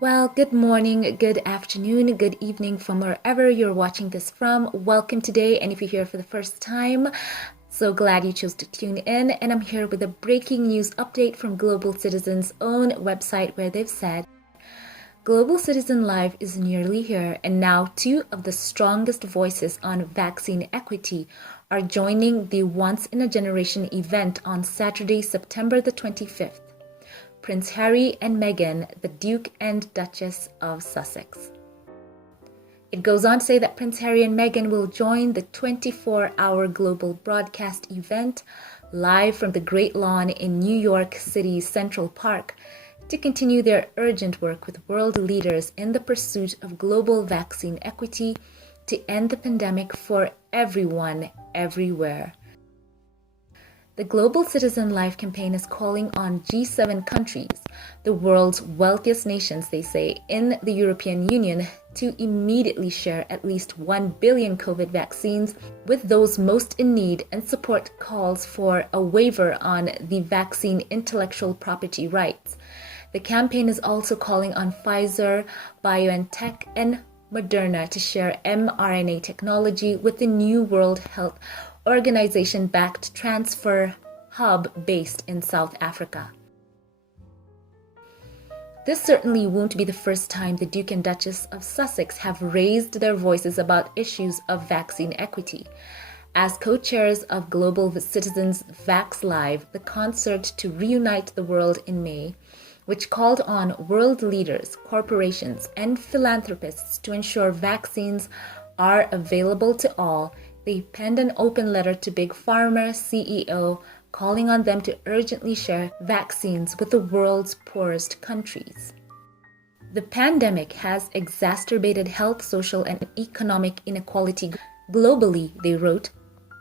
Well, good morning, good afternoon, good evening from wherever you're watching this from. Welcome today, and if you're here for the first time, so glad you chose to tune in. And I'm here with a breaking news update from Global Citizen's own website where they've said, Global Citizen Live is nearly here, and now two of the strongest voices on vaccine equity are joining the once-in-a-generation event on Saturday, September the 25th. Prince Harry and Meghan, the Duke and Duchess of Sussex. It goes on to say that Prince Harry and Meghan will join the 24-hour global broadcast event live from the Great Lawn in New York City's Central Park to continue their urgent work with world leaders in the pursuit of global vaccine equity to end the pandemic for everyone, everywhere. The Global Citizen Life campaign is calling on G7 countries, the world's wealthiest nations, they say, in the European Union, to immediately share at least 1 billion COVID vaccines with those most in need and support calls for a waiver on the vaccine intellectual property rights. The campaign is also calling on Pfizer, BioNTech, and Moderna to share mRNA technology with the New World Health Organization-backed transfer hub based in South Africa. This certainly won't be the first time the Duke and Duchess of Sussex have raised their voices about issues of vaccine equity. As co-chairs of Global Citizens Vax Live, the concert to reunite the world in May, which called on world leaders, corporations, and philanthropists to ensure vaccines are available to all, they penned an open letter to Big Pharma CEO calling on them to urgently share vaccines with the world's poorest countries. The pandemic has exacerbated health, social, and economic inequality globally, they wrote.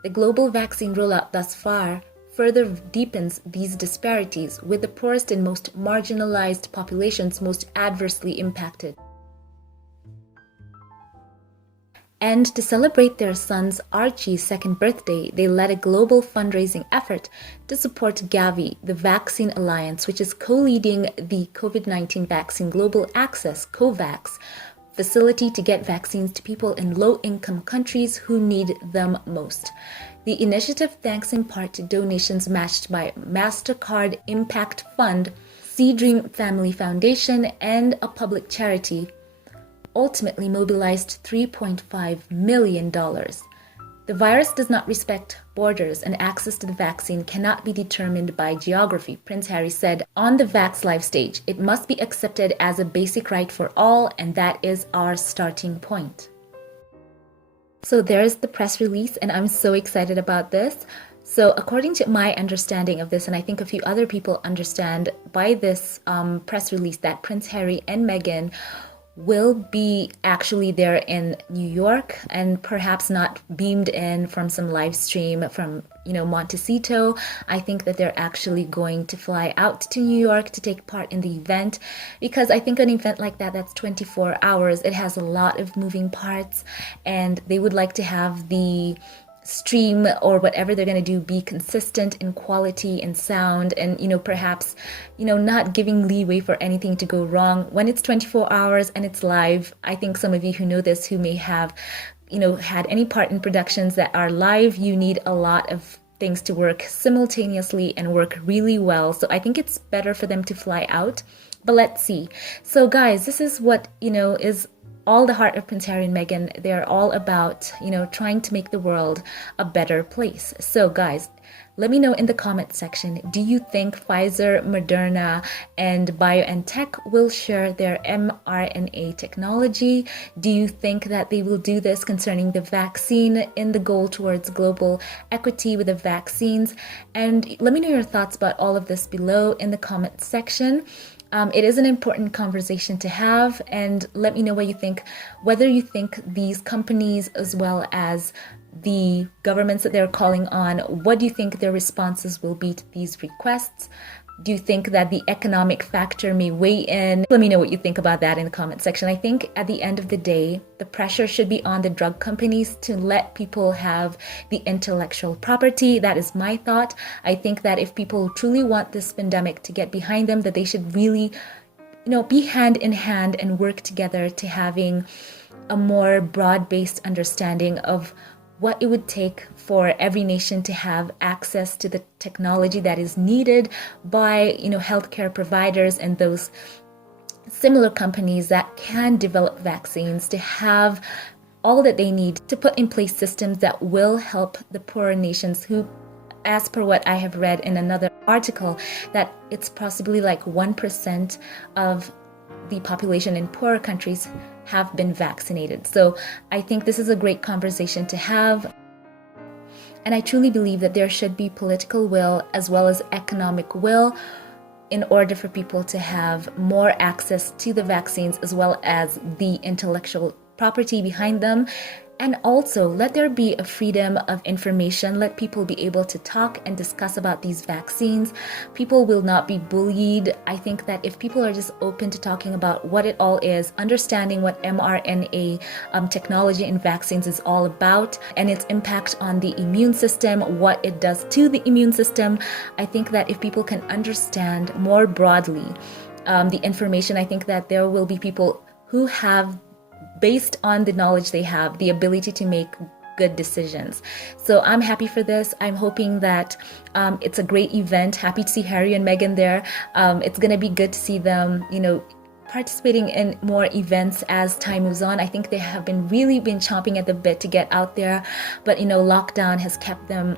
The global vaccine rollout thus far further deepens these disparities, with the poorest and most marginalized populations most adversely impacted. And to celebrate their son's Archie's second birthday, they led a global fundraising effort to support Gavi, the Vaccine Alliance, which is co-leading the COVID-19 Vaccine Global Access, COVAX, facility to get vaccines to people in low-income countries who need them most. The initiative thanks in part to donations matched by MasterCard Impact Fund, Sea Dream Family Foundation, and a public charity, ultimately mobilized $3.5 million. The virus does not respect borders, and access to the vaccine cannot be determined by geography, Prince Harry said on the Vax Live stage. It must be accepted as a basic right for all, and that is our starting point. So there's the press release, and I'm so excited about this. So according to my understanding of this, and I think a few other people understand by this press release, that Prince Harry and Meghan will be actually there in New York and perhaps not beamed in from some live stream from, Montecito. I think that they're actually going to fly out to New York to take part in the event, because I think an event like that, that's 24 hours, it has a lot of moving parts, and they would like to have the stream or whatever they're going to do be consistent in quality and sound, and perhaps not giving leeway for anything to go wrong. When it's 24 hours and it's live, I think some of you who know this, who may have had any part in productions that are live, you need a lot of things to work simultaneously and work really well. So I think it's better for them to fly out, but let's see. So guys, this is what is all the heart of Prince Harry and Meghan. They're all about, trying to make the world a better place. So guys, let me know in the comment section, do you think Pfizer, Moderna, and BioNTech will share their mRNA technology? Do you think that they will do this concerning the vaccine in the goal towards global equity with the vaccines? And let me know your thoughts about all of this below in the comment section. It is an important conversation to have, and let me know what you think, whether you think these companies as well as the governments that they're calling on, what do you think their responses will be to these requests? Do you think that the economic factor may weigh in? Let me know what you think about that in the comment section. I think at the end of the day, the pressure should be on the drug companies to let people have the intellectual property. That is my thought. I think that if people truly want this pandemic to get behind them, that they should really be hand in hand and work together to having a more broad-based understanding of what it would take for every nation to have access to the technology that is needed by, healthcare providers and those similar companies that can develop vaccines, to have all that they need to put in place systems that will help the poorer nations who, as per what I have read in another article, that it's possibly like 1% of the population in poorer countries have been vaccinated. So I think this is a great conversation to have. And I truly believe that there should be political will as well as economic will in order for people to have more access to the vaccines as well as the intellectual property behind them. And also, let there be a freedom of information. Let people be able to talk and discuss about these vaccines. People will not be bullied. I think that if people are just open to talking about what it all is, understanding what mRNA technology and vaccines is all about and its impact on the immune system, what it does to the immune system, I think that if people can understand more broadly the information, I think that there will be people who have, based on the knowledge they have, the ability to make good decisions. So I'm happy for this. I'm hoping that it's a great event. Happy to see Harry and Meghan there. It's going to be good to see them, participating in more events as time moves on. I think they have really been chomping at the bit to get out there, but lockdown has kept them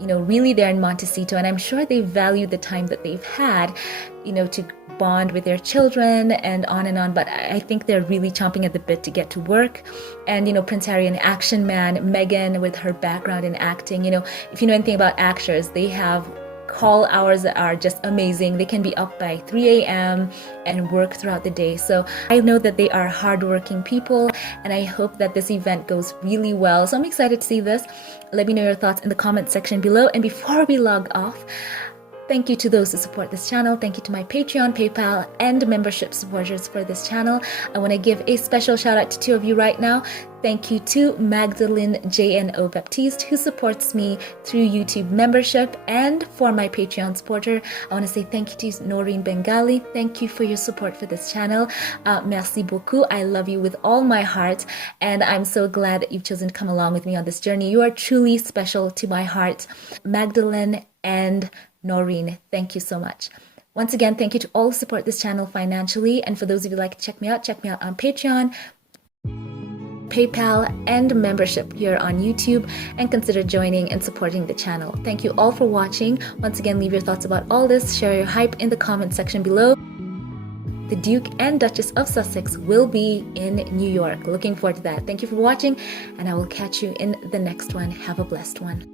really there in Montecito, and I'm sure they value the time that they've had, to bond with their children and on, but I think they're really chomping at the bit to get to work. And, Prince Harry, an action man, Meghan with her background in acting, if you know anything about actors, they have call hours that are just amazing. They can be up by 3 a.m. and work throughout the day. So I know that they are hardworking people, and I hope that this event goes really well. So I'm excited to see this. Let me know your thoughts in the comment section below. And before we log off, thank you to those who support this channel. Thank you to my Patreon, PayPal, and membership supporters for this channel. I want to give a special shout out to two of you right now. Thank you to Magdalene JNO Baptiste, who supports me through YouTube membership, and for my Patreon supporter, I want to say thank you to Noreen Bengali. Thank you for your support for this channel. Merci beaucoup. I love you with all my heart, and I'm so glad that you've chosen to come along with me on this journey. You are truly special to my heart. Magdalene and Noreen, thank you so much. Once again, thank you to all who support this channel financially, and for those of you who like to check me out on Patreon, PayPal, and membership here on YouTube, and consider joining and supporting the channel. Thank you all for watching. Once again, leave your thoughts about all this, share your hype in the comment section below. The Duke and Duchess of Sussex will be in New York. Looking forward to that. Thank you for watching, and I will catch you in the next one. Have a blessed one.